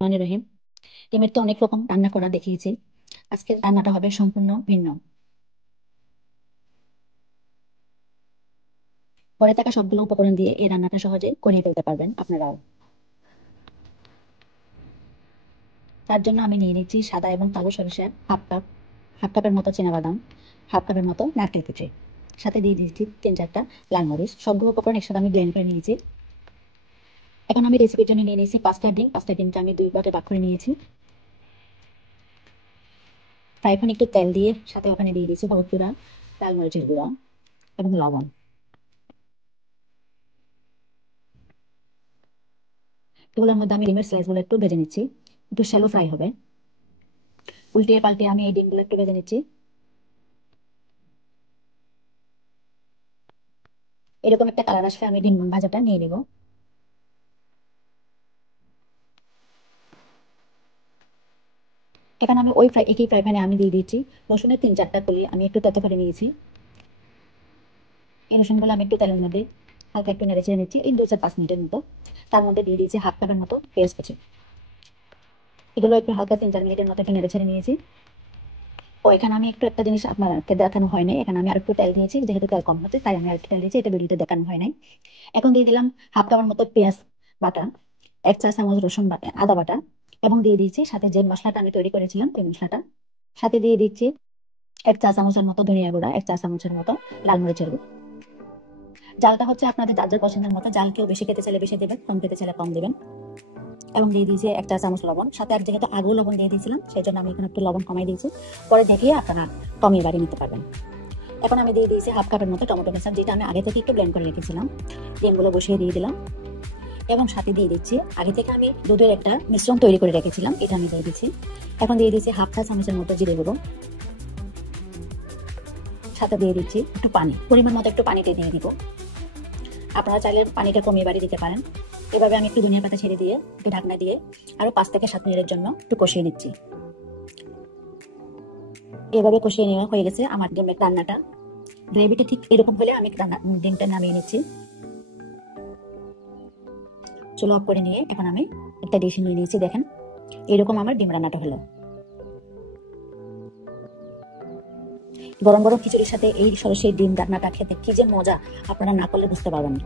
মানে রহিম, ডিমের তো অনেক রকম রান্না করা দেখিয়েছি। আজকের রান্নাটা হবে সম্পূর্ণ ভিন্ন। পরে থাকা সবগুলো উপকরণ দিয়ে এই রান্নাটা সহজে করিয়ে ফেলতে পারবেন আপনারাও। তার জন্য আমি নিয়ে নিচ্ছি সাদা এবং কালো সরিষার হাফ কাপের মতো বাদাম, হাফ কাপের মতো নারকেল কুচি, সাথে দিয়ে দিচ্ছি 3-4টা লাল মরিচ। সবগুলো উপকরণ একসাথে আমি ব্লেন্ড করে নিয়েছি। এখন আমি রেসিপির জন্য নিয়ে নিয়েছি 5টা ডিমটা আমি 2 ভাগে ভাগ করে নিয়েছি। তাই এখন একটু তেল দিয়ে সাথে ওখানে দিয়ে দিয়েছি হলুদ গুঁড়া, লাল মরিচের গুঁড়া এবং লবণ। এগুলোর মধ্যে আমি ডিমের স্লাইস গুলো একটু ভেজে নিচ্ছি, একটু শ্যালো ফ্রাই হবে। উল্টিয়ে পাল্টিয়ে আমি এই ডিমগুলো একটু ভেজে নিচ্ছি। এরকম একটা কালার আসলে আমি ডিম ভাজাটা নিয়ে নিব। এখানে আমি একই ফ্রাই প্যানে আমি দিয়ে দিচ্ছি রসুনের 3-4টা কলি আমি একটু তেতো করে নিয়েছি। এই রসুনগুলো আমি একটু তেলের মধ্যে হালকা একটু নেড়ে চেড়ে নিচ্ছি এই 2-4-5 মিনিটের মতো। তার মধ্যে দিয়ে দিয়েছি হাফ কাপের মতো পেঁয়াজ কুচি। এগুলো একটু হালকা 3-4 মিনিটের মতো একটু নেড়ে ছেড়ে নিয়েছি। ও এখানে আমি একটু একটা জিনিস আপনাকে দেখানো হয় নাই, এখানে আমি আর একটু তেল দিয়েছি, যেহেতু তেল কম হচ্ছে তাই আমি আর একটু তেল দিয়েছি, এটা ভিডিওতে দেখানো হয় নাই। এখন দিয়ে দিলাম হাফ কাপের মতো পেঁয়াজ বাটা, 1 চা চামচ রসুন বাটা, আদা বাটা, এবং দিয়ে দিচ্ছি সাথে যে মশলাটা আমি তৈরি করেছিলাম ওই মশলাটা। সাথে দিয়ে দিচ্ছি 1 চা চামচের মতো ধনিয়া গুঁড়া, 1 চা চামচের মতো লাল মরিচের গুঁড়ো। জালটা হচ্ছে আপনাদের যার যার পছন্দের মতো, জাল কেউ বেশি খেতে চাইলে বেশি দেবেন, কম খেতে চাইলে কম দেবেন। এবং দিয়ে দিয়েছি 1 চা চামচ লবণ, সাথে আর যেহেতু আগেও লবণ দিয়ে দিয়েছিলাম সেই জন্য আমি এখানে একটু লবণ কমাই দিয়েছি। পরে দেখিয়ে আপনারা কমিয়ে বাড়িয়ে নিতে পারবেন। এখন আমি দিয়ে দিয়েছি হাফ কাপের মতো টমেটো কেচাপ, যেটা আমি আগে থেকে একটু ব্লেন্ড করে রেখেছিলাম। ডিমগুলো বসিয়ে দিয়ে দিলাম এবং সাথে দিয়ে দিচ্ছি আগে থেকে আমি দুধের একটা মিশ্রণ তৈরি করে রেখেছিলাম, এটা আমি দিয়ে দিচ্ছি। এখন দিয়ে দিচ্ছি হাফ চা চামচের মতো জিরে গুঁড়ো, সাথে দিয়ে দিচ্ছি একটু পানি, পরিমাণ মতো একটু পানিতে দিয়ে দিব। আপনারা চাইলে পানিটা কমিয়ে বাড়িয়ে দিতে পারেন। এভাবে আমি একটু ধনিয়া পাতা ছেড়ে দিয়ে একটু ঢাকনা দিয়ে আরো 5 থেকে 7 মিনিটের জন্য একটু কষিয়ে নিচ্ছি। এভাবে কষিয়ে নেওয়া হয়ে গেছে আমার ডিমের রান্নাটা। গ্রেভিটা ঠিক এরকম হলে আমি ডিমটা নামিয়ে নিচ্ছি। চুলো অফ করে নিয়ে এখন আমি একটা ডিশে নিয়ে নিয়েছি, দেখেন এরকম আমার ডিম রান্নাটা হলো। গরম গরম খিচুড়ির সাথে এই সরাসরি ডিম রান্নাটা খেতে কি যে মজা, আপনারা না করলে বুঝতে পারবেন না।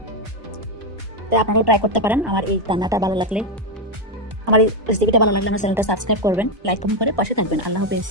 তাই আপনারাও ট্রাই করতে পারেন। আমার এই রান্নাটা ভালো লাগলে, আমার এই রেসিপিটা ভালো লাগলে আমার চ্যানেলটা সাবস্ক্রাইব করবেন, লাইক কমেন্ট করে পাশে থাকবেন। আল্লাহ হাফেজ।